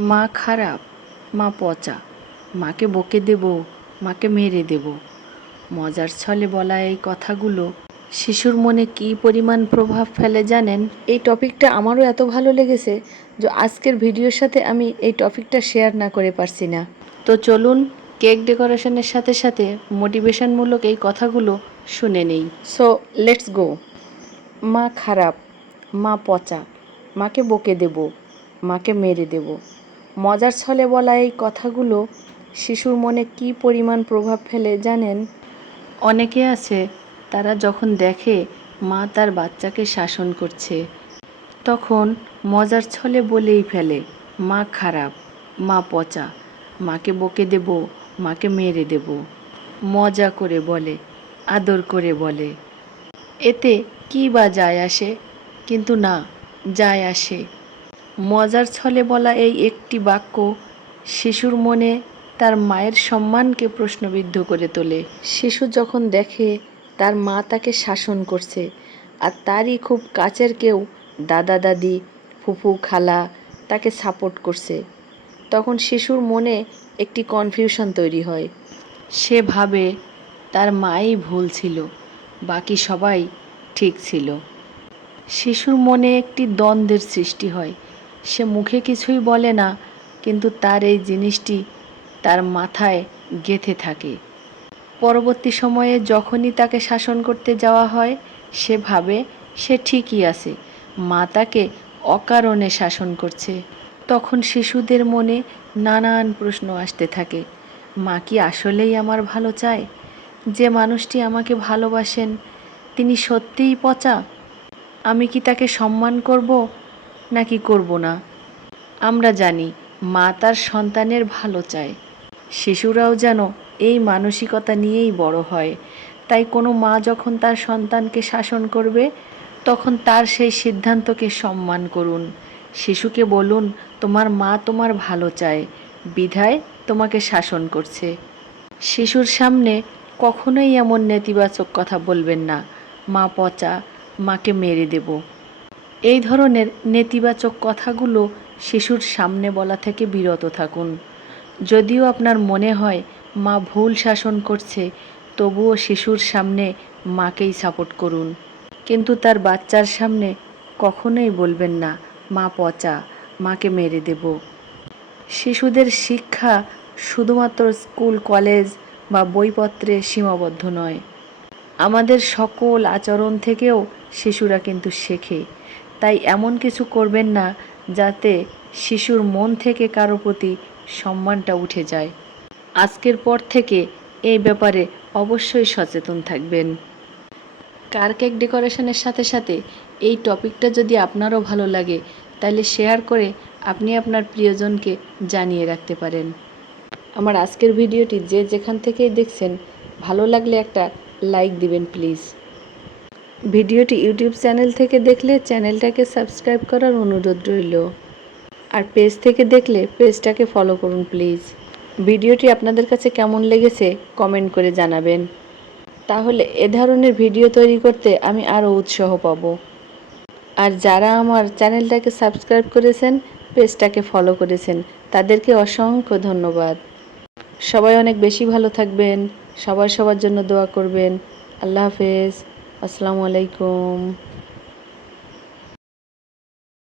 মা খারাপ, মা পচা, মাকে বকে দেব, মাকে মেরে দেব। মজার ছলে বলা এই কথাগুলো শিশুর মনে কী পরিমাণ প্রভাব ফেলে জানেন? এই টপিকটা আমারও এত ভালো লেগেছে যে আজকের ভিডিওর সাথে আমি এই টপিকটা শেয়ার না করে পারছি না। তো চলুন কেক ডেকোরেশনের সাথে সাথে মোটিভেশনমূলক এই কথাগুলো শুনে নেই। So let's go. মা খারাপ, মা পচা, মাকে বকে দেব, মাকে মেরে দেব। মজার ছলে বলা এই কথাগুলো শিশুর মনে কী পরিমাণ প্রভাব ফেলে জানেন? অনেকে আছে তারা যখন দেখে মা তার বাচ্চাকে শাসন করছে তখন মজার ছলে বলেই ফেলে, মা খারাপ, মা পচা, মাকে বকে দেব, মাকে মেরে দেব। মজা করে বলে, আদর করে বলে। এতে কী বা যায় আসে? কিন্তু না, যায় আসে। মজার ছলে বলা এই একটি বাক্য শিশুর মনে তার মায়ের সম্মানকে প্রশ্নবিদ্ধ করে তোলে। শিশু যখন দেখে তার মা তাকে শাসন করছে আর তারই খুব কাছের কেউ, দাদা দাদি, ফুফু খালা তাকে সাপোর্ট করছে, তখন শিশুর মনে একটি কনফিউশন তৈরি হয়। সে ভাবে তার মাই ভুল ছিল, বাকি সবাই ঠিক ছিল। শিশুর মনে একটি দ্বন্দ্বের সৃষ্টি হয়। সে মুখে কিছুই বলে না, কিন্তু তার এই জিনিসটি তার মাথায় গেঁথে থাকে। পরবর্তী সময়ে যখনই তাকে শাসন করতে যাওয়া হয় সে ভাবে সে ঠিকই আছে, মা তাকে অকারণে শাসন করছে। তখন শিশুদের মনে নানান প্রশ্ন আসতে থাকে। মা কি আসলেই আমার ভালো চায়? যে মানুষটি আমাকে ভালোবাসেন তিনি সত্যিই পচা? আমি কি তাকে সম্মান করব নাকি করব না? আমরা জানি মা তার সন্তানের ভালো চায়। শিশুরাও যেন এই মানসিকতা নিয়েই বড় হয়। তাই কোনো মা যখন তার সন্তানকে শাসন করবে তখন তার সেই সিদ্ধান্তকে সম্মান করুন। শিশুকে বলুন, তোমার মা তোমার ভালো চায়, বিধায় তোমাকে শাসন করছে। শিশুর সামনে কখনোই এমন নেতিবাচক কথা বলবেন না, মা পচা, মাকে মেরে দেব। এই ধরনের নেতিবাচক কথাগুলো শিশুর সামনে বলা থেকে বিরত থাকুন। যদিও আপনার মনে হয় মা ভুল শাসন করছে, তবুও শিশুর সামনে মাকেই সাপোর্ট করুন। কিন্তু তার বাচ্চার সামনে কখনোই বলবেন না, মা পচা, মাকে মেরে দেব। শিশুদের শিক্ষা শুধুমাত্র স্কুল, কলেজ বা বইপত্রে সীমাবদ্ধ নয়। আমাদের সকল আচরণ থেকেও শিশুরা কিন্তু শেখে। তাই এমন কিছু করবেন না যাতে শিশুর মন থেকে কারো প্রতি সম্মানটা উঠে যায়। আজকের পর থেকে এই ব্যাপারে অবশ্যই সচেতন থাকবেন। কার কেক ডেকোরেশনের সাথে সাথে এই টপিকটা যদি আপনারও ভালো লাগে তাহলে শেয়ার করে আপনি আপনার প্রিয়জনকে জানিয়ে রাখতে পারেন। আমার আজকের ভিডিওটি যে যেখান থেকেই দেখছেন ভালো লাগলে একটা লাইক দিবেন প্লিজ। ভিডিওটি ইউটিউব চ্যানেল থেকে দেখলে চ্যানেলটাকে সাবস্ক্রাইব করার অনুরোধ রইল। আর পেজ থেকে দেখলে পেজটাকে ফলো করুন প্লিজ। ভিডিওটি আপনাদের কাছে কেমন লেগেছে কমেন্ট করে জানাবেন। তাহলে এ ধরনের ভিডিও তৈরি করতে আমি আরও উৎসাহ পাব। আর যারা আমার চ্যানেলটাকে সাবস্ক্রাইব করেছেন, পেজটাকে ফলো করেছেন, তাদেরকে অসংখ্য ধন্যবাদ। সবাই অনেক বেশি ভালো থাকবেন, সবাই সবার জন্য দোয়া করবেন। আল্লাহ হাফেজ, আসসালামু আলাইকুম।